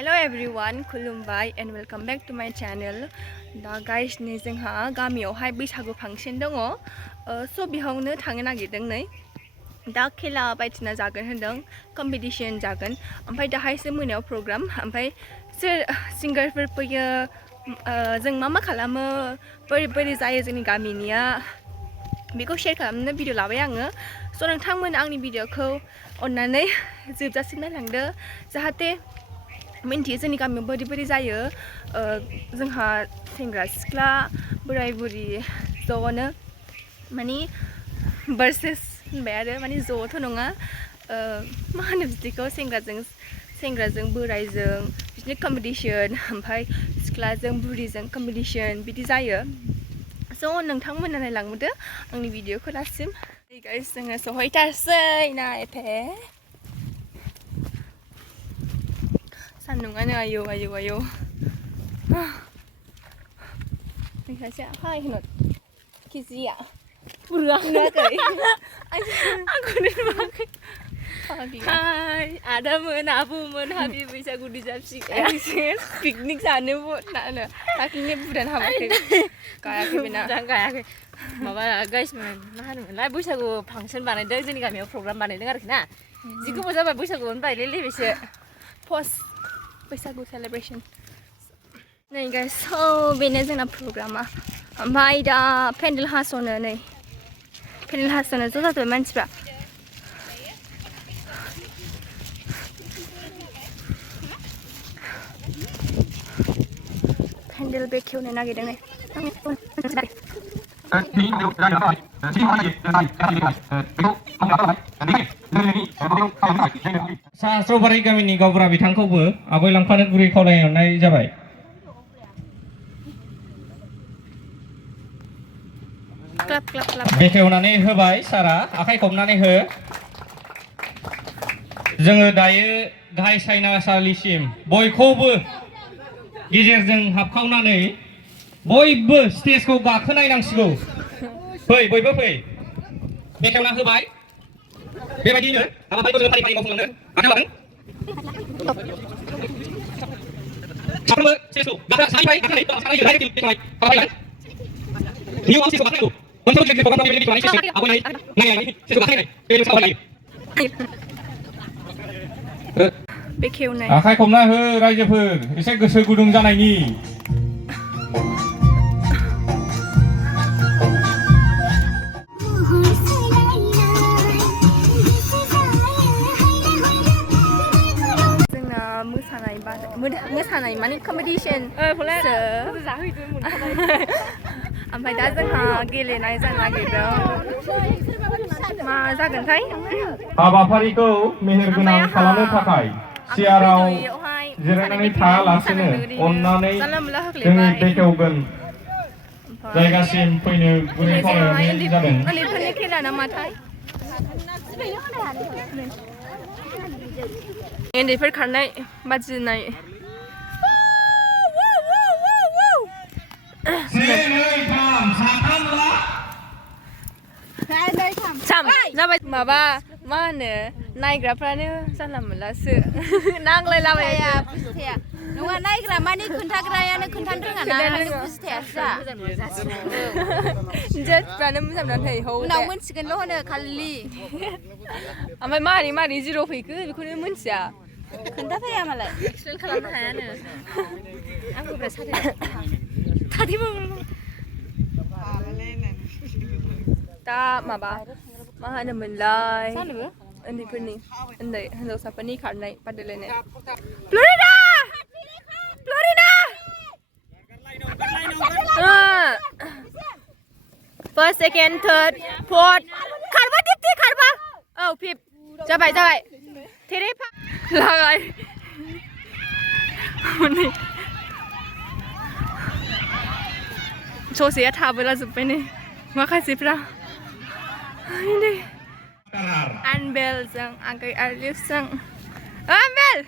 Hello everyone, Khulumbai and welcome back to my channel. Da guys ni जोंहा गामियावहाय बैसागु function दङ so बेयावनो थांनो नागिरदों नै दा खेला बायदिना जागोन होनदों कम्पिटिशन जागोन ओमफ्राय दाहायसो मोनायाव प्रग्राम ओमफ्राय सोर सिंगारफोर फैयो जों मा खालामो बोरै जायो जोंनि गामिनिया बेखौ शेयार खालामनो भिडिअ लाबाय आङो स' नोंथांमोन आंनि भिडिअखौ अन्नानै जोबजासिम नायलांदो जाहाथे मिन्थियो जोंनि गामियाव बोरै जायो जोंहा सेंग्रा सिख्ला बोराय बुरि ज'नो माने भार्सेस होनबाय आरो माने ज'थ' नङा मा होनो बिदिखौ सेंग्राजों बोरायजों बिदिनो कम्पिटिशन ओमफ्राय सिख्लाजों बुरिजों कम्पिटिशन बिदि जायो स' नोंथांमोना नायलांदो आंनि भिडिअखौ दासिम गाइस जोङो सहैथारसै नायफे सान्दुंआनो आयौ नोंसासो हाय होनहर किजिया बुरुआ नुवाखै आंखौनो नुवाखै हाय आदामोन आब'मोन हाबि बैसागुनि जासिगोन पिकनिक जानो दाख्लिनि बुदान हाबाखै गायाखै बेना गायाखै माबा गाइसमोन मा होनोमोनलाय बैसागु फांसन बानायदों जोंनि गामियाव प्रग्राम बानायदों आरोखि ना जि गोबाव जाबाय बैसागुआवनो बायलायलायबायसो post Bwisagu celebration. Nah guys, so bener जोंना प्रग्रामा ओमफ्राय दा पेन्डेल हास'नो नै पेन्डेल हास'नो ज' जाजोब्बाय मानसिफ्रा पेन्डेल बेखेवनो नागिरदों नै सास्रबारि गामिनि गावबुरा बिथांखौबो आवगायलांफानो गुरै खावलायहरनाय जाबाय। बेखेवनानै होबाय सारा आखाइ खबनानै हो। जोङो दायो गाहाय सायनासालिसिम बयखौबो गेजेरजों हाबखावनानै बयबो स्टेजखौ गाखोनायनांसिगौ। फै बयबो फै बेखेवना होबाय बेबायदिनो हाबाफारिखौ जोङो फारि मावफुंलांनो आखायाव लादों। साफ्रोमबो स्टेजखौ गाखोनानै गाखोनानै बेखेवनाय हाबाफारि लादों। नियमआव स्टेजखौ गाखोनांगौ मोनफ्रोम गिदिर प्रग्रामआव बेबायदि बेखेवनानै स्टेजखौ आवगायनाय नायनानै स्टेजखौ गाखोनाय बेबायदि हाबाफारि लायो। बेखेवनाय आखाइ खबना हो रायजोफोर एसे गोसो गुदुं जानायनि मोसानाय माने कम्पिटिशन ओमफ्राय दा जोंहा गेलेनाय जानो नागिरदों मा जागोनथाय हाबाफारिखौ मेहेरगोनां खालामनो थाखाय सियाराव जिरायनानै थायालासेनो अन्नानै जोंनि बेखेवगोन जायगासिम फैनो गुरै खावलायहरनाय जादों। उन्दैफोरनि खेला नामाथाय उन्दैफोर खारनाय बादिनाय जाबाय माबा मा होनो नायग्राफ्रानो जानला मोनलासो नांलायलाबाया नङा नायग्रा माने खोन्थाग्रायानो खोन्थानो रोङा ना बुजिथायासो जाजफ्रानो मोजां मोननानै उनाव मोनथिगोनल' होनो खालि ओमफ्राय मारै जिर' फैखो बेखौनो मोनथिया खोन्थाफैया मालाय एक्सप्लेन खालामनो हायानो आंखौ बिराद साथायबो दा माबा मा होनोमोनलाय उन्दैफोरनि उन्दै हिन्जावसाफोरनि खारनाय बादायलायनाय फर्स्ट सेकेन्ड थार्ड फर्थ खारबा दिप्ति खारबा औ फिफ्थ जाबाय थेरे लागाय ससेया थाबोला जोब्बाय नै माखासेफ्रा आनबेलजों आगै आरलिफजों आनबेल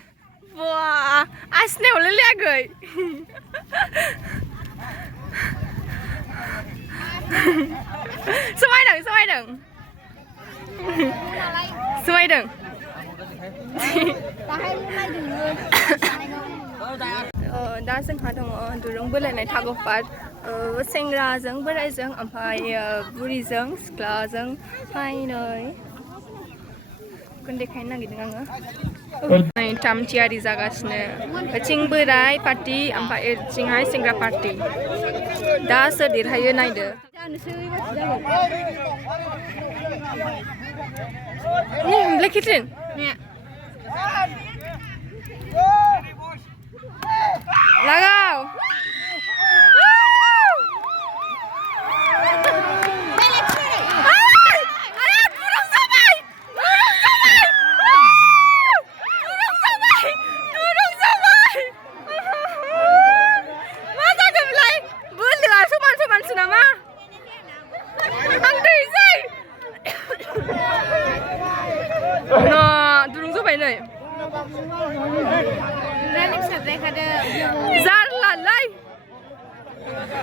वाह आसिनाय हरलायलायाखै समायदों दा जोंहा दङ दुरुं बोलायनाय थागफात सेंग्राजों बोराइजों ओमफ्राय बुरिजों सिख्लाजों फायनै बेखौनो देखायनो नागिरदों आङो नै थाम थियारि जागासिनो थिं बोराइ पार्टि ओमफ्राय थिंहाय सेंग्रा पार्टि दा सोर देरहायो नायदो Black Kitten? Nè. Lagaw! Durung Bwnai này. Jarlalai.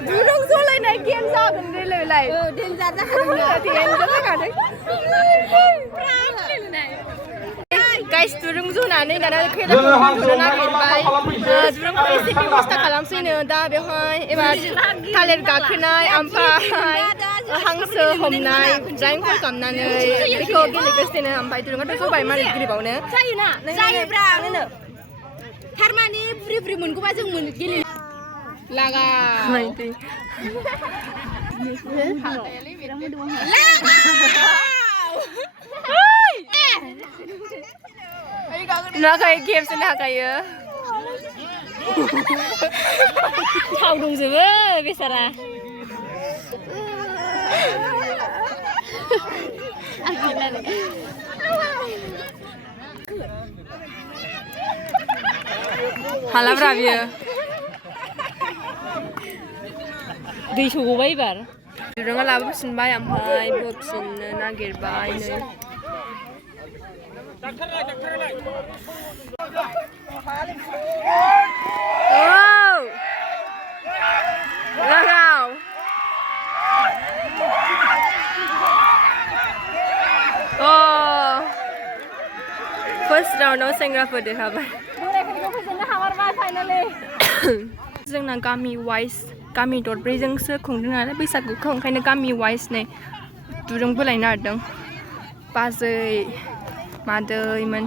Durung Bwnai này game ra gần đây lời lại. Điên ra ra thì em rất là cả đấy. Guys, Durung Bwnai này là khi là Durung Bwnai Durung Bwnai sih mesti kalam sih nih. Dah behai, emas talir gakenai, ampai, hangsơ homnai, jaim pun kamnai. Biko gili kesini ampai Durung Bwnai tuh bayar gili bau nih. Jayu na, jayu bra. Tharmani free mun gua jeung mun gili. Laga. Nó kayak game sih nak kayak. Thau đúng rồi với Bwisagu. Halah berapa? Đi xuống bay bar. Durung labu pesan bayam hai, buat pesan nagir bay nih. Wow, lagaw. Oh, first round no sengra pada kabar. जोंना गामि wise गामि दरब्रैजोंसो खुंदों नालाय बैसागुखौ ओंखायनो गामि wise नै दुरुं बोलायनो नागिरदों बाजै मादैमोन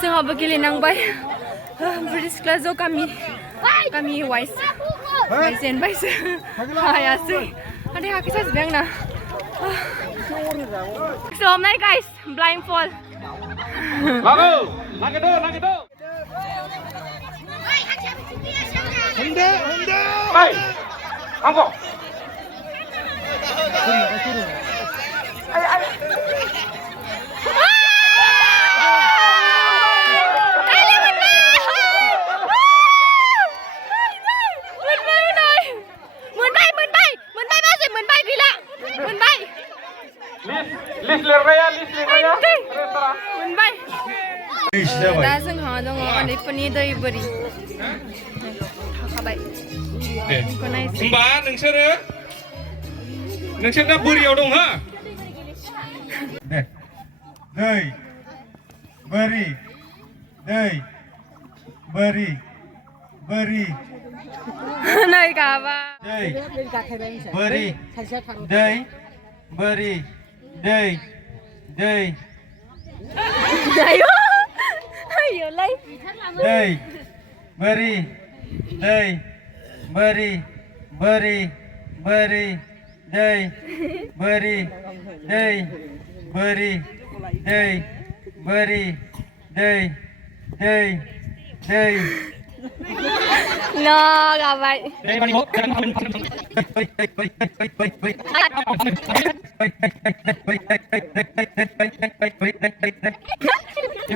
जोंहाबो गेलेनांबाय बुरि सिख्ला ज' गामि वाइज जेनबायसो हायासै आदै हाखै साजोब्बाय आंना So हमनाय guys blindfold Nagido. Hey, angko. List leraya. दा जोंहा दङ उन्दैफोरनि दै बोरि थाखाबाय होमबा नोंसोर दा बोरियाव दं हा दे दै बोरि नै गाबा दै बोरि दै बोरि दै ayo ayo lai दै बोरि दै बोरि दै बोरि दै बोरि no gabai Zek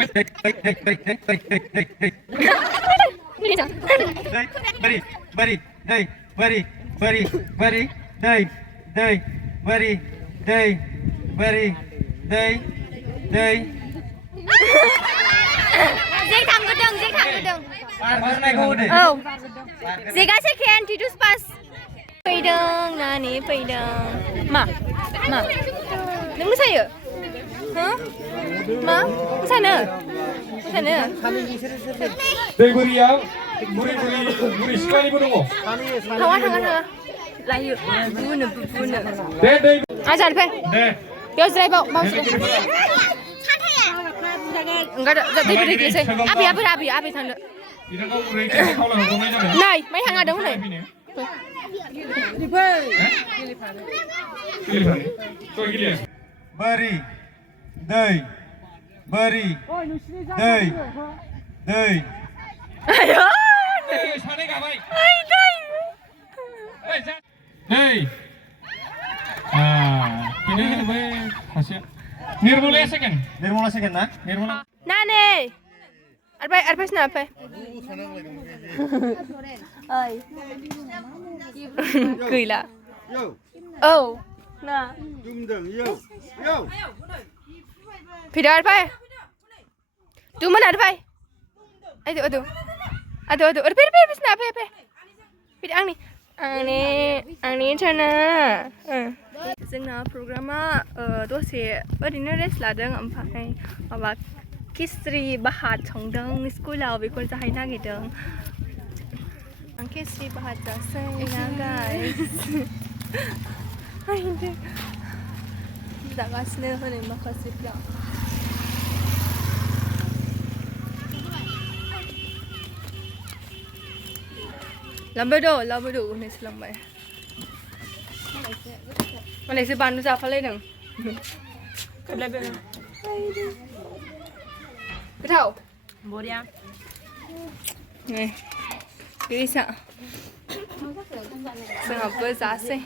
thanggadों Zek thanggadों औ Zeka second Titus pas फैदों नानि फैदों मा नों मोसायो हो मा मोसानो दै बोरियाव बुरि सिख्लानिबो दङ थाङा लायो बुनो दे दै आजार फै दे बेयाव जिरायबाव enggak ada दै बोरि गेलेसै आबै थांदो बिथांखौ रैखाथि खावलायहरनाय जाबाय नै माइ थाङा दं नै Beri, दै ayo सानै गाबाय दै दै ini बै सासे निर्मला सेकेन्ड ना निर्मला नानि आरबाय सिनाफै ओइ गैला औ ना फैदो आरबाय दुमोन आरबाय aduh fir सिनाफै फैदो आंनि turn जोंना प्रग्रामा दसे ओरैनो रेस्ट लादों ओमफ्राय माबा खिस्रि बाहात संदों स्कुलाव बेखौ जाहैनो नागिरदों आं खिस्रि बाहात जासै ना गाइस जागासिनो हनै माखासेफ्रा लाबोदो होननायसो लांबाय मालायसो बानलु जाफालायदों गोथाव बरिया Bisa जोंहाबो जासै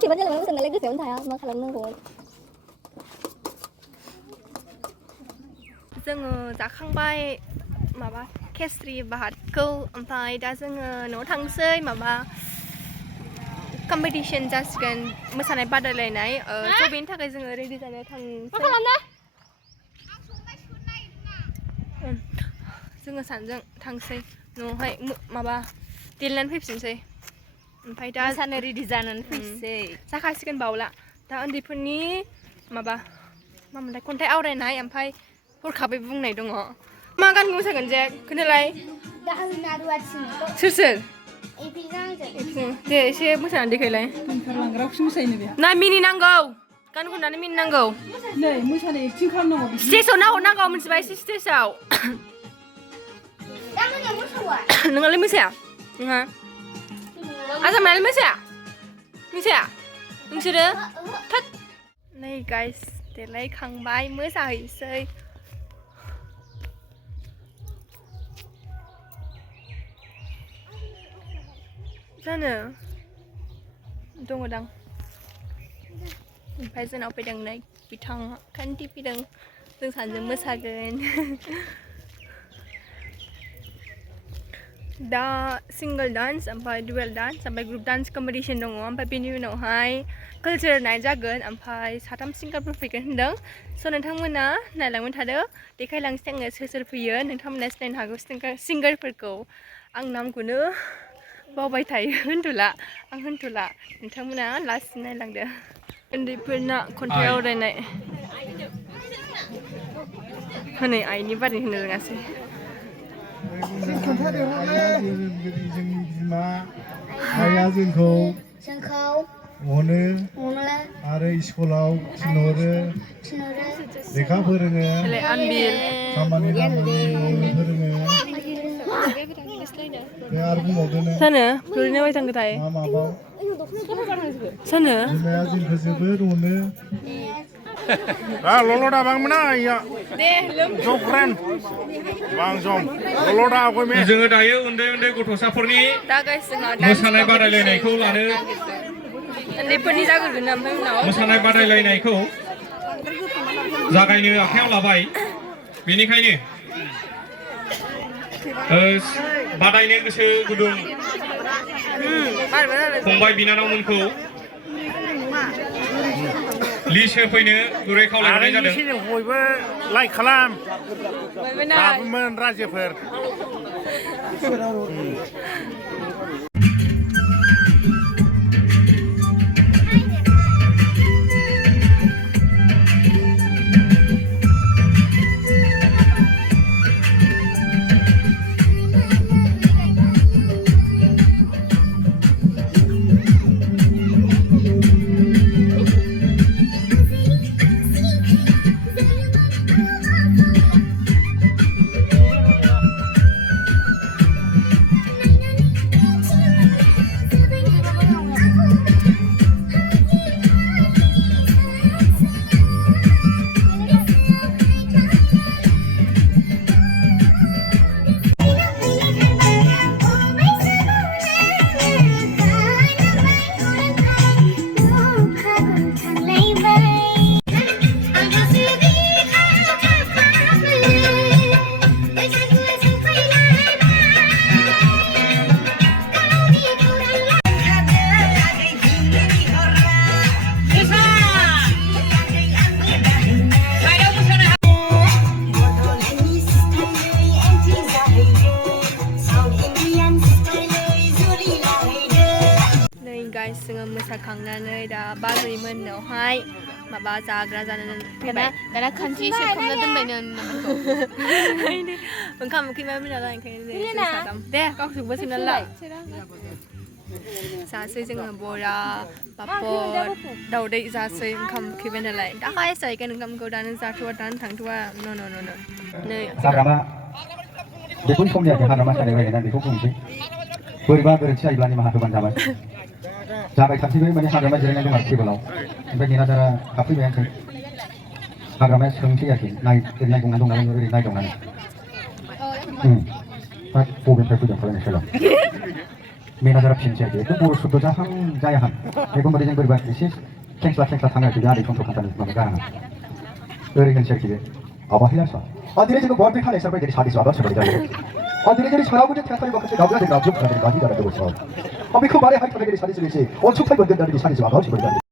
Thì vẫn là mấy cái kiểu thầy mà khả năng của जोङो जाखांबाय माबा केसरि बाहातखौ ओमफ्राय दा जोङो न'आव थांसै माबा कम्पिटिशन जासिगोन मोसानाय बादायलायनाय स' बेनि थाखाय जोङो रेडि जानो थांसै जोङो सानजों थांसै न'आवहाय माबा देलायनानै फैफिनसै ओमफ्राय दा मोसानो रेडि जानानै फैसै जाखासिगोन बावला दा उन्दैफोरनि माबा मामोनलाय खन्थाइ आवरायनाय ओमफ्राय हरखाबै बुंनाय दङ मा गान मोसागोन जे खोन्थालाय सोर दे एसे मोसानानै देखायलाय ना मिनिनांगौ गान खननानै मिनिनांगौ नै मोसानाय एक्टिं खालामनांगौ स्टेजआव नाहरनांगौ मिथिबाय एसे स्टेजआव नोंहालाय मोसाया नोंहा आसामालाय मोसाया नोंसोरो थोद नै गाइस देलायखांबाय मोसाहैसै जानो दङदां ओमफ्राय जोंनाव फैदों नै बिथाङा खान्थि फैदों जों सानैजों मोसागोन दा सिंगल डान्स ओमफ्राय डुवेल डान्स ओमफ्राय ग्रुप डान्स कम्पिटिशन दङ ओमफ्राय बेनि उनावहाय कालचार नाइट जागोन ओमफ्राय 3 सिंगारफोर फैगोन होनदों स' नोंथांमोना नायलांबाय थादो देखायलांसै आङो सोर फैयो नोंथांमोना सिनायनो हागौ सिंगारफोरखौ आं नामखौनो बावबाय थायो होनथ'ला नोंथांमोना लास्ट नायलांदो उन्दैफोरना खन्थाइ आवरायनाय हनै आइनि बारै होनो रोङासै जोंनि बिमा आइया जोंखौ अनो आरो स्कुलाव थिनहरो लेखा फोरोङो खामानि दामानि मावनो फोरोङो बे आरो बुंबावदो नों सानो गुरैनो बाय थांगोथाय मा माबाव सानो बिमाया जोंखौ जोबोद अनो लल'दा बांमोना इया दे लोम जफ्रेन बां जम लल'दा गयमे जोङो दायो उन्दै उन्दै गथ'साफोरनि दा गाइस जोंहा मोसानाय बादायलायनायखौ लानो उन्दैफोरनि जागोन ओमफ्राय उनाव मोसानाय बादायलायनायखौ जागायनो आखायाव लाबाय बेनिखायनो बादायनो गोसो गुदुं फंबाय बिनानावमोनखौ लिस्ट होफैनो गुरै खावलायहरनाय जादों बयबो लाइक खालाम दाबोमोन रायजोफोर जोङो मोसाखांनानै दा बाजै मोननावहाय माबा जाग्रा जानो फैबाय दाना खानथि एसे खामना दोनबायनो ओंखाम उखैबायमोन नालाय ओंखायनो दे गावसोरबो सोंना ला जासै जोङो बरा पापर दाउदै जासै ओंखाम उखैबाय नालाय दाहाय जाहैगोन ओंखामखौ दानो जाथ'वा दानो थांथ'वा न' नै हाग्रामा बेखौनो समनियाखै हाग्रामा सानाय बायना बेखौ बुंसै बोरैबा गोरोन्थि जायोब्ला निमाहा होबानो जाबाय जाबाय थासैबो माने हाग्रामा जिरायनाय दं आरो टेबोलाव ओमफ्राय नेनादारा हाबफैबायानोसै हाग्रामाया सोंसै आरोखि नायदोंना दंना ओरै नायदावनानै बबेनिफ्राय फैदों फरायनाय सोलाव मेनाजारा फिनसै आरोखि एकदम बर' सुद्ध जाहां जायाहां एकदमबारे जों बोरैबा एसे खेंस्ला थाङो आरोखि बे आदै सन्थ' खान्थानि माबा गाहां ओरै होनसै आरोखि बे आबाहिला सा आदिरे जोङो बर्डे खालाय सार बायदि सादिस आबाद सोबाय जायो आदिरे जेरै साराव गुदे थाखाय माखासे गावला दै गाबजुब खालामनानै गादि जानाय दङ सार बेखौ बारे हाय थानाय सादिस लोगोसे अनसुंथाइ मोनगोन होननानै सादिस आबाद सोबाय जायो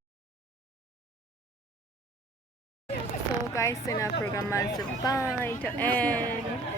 So guys, जोंना प्रग्रामा जोब्बाय to end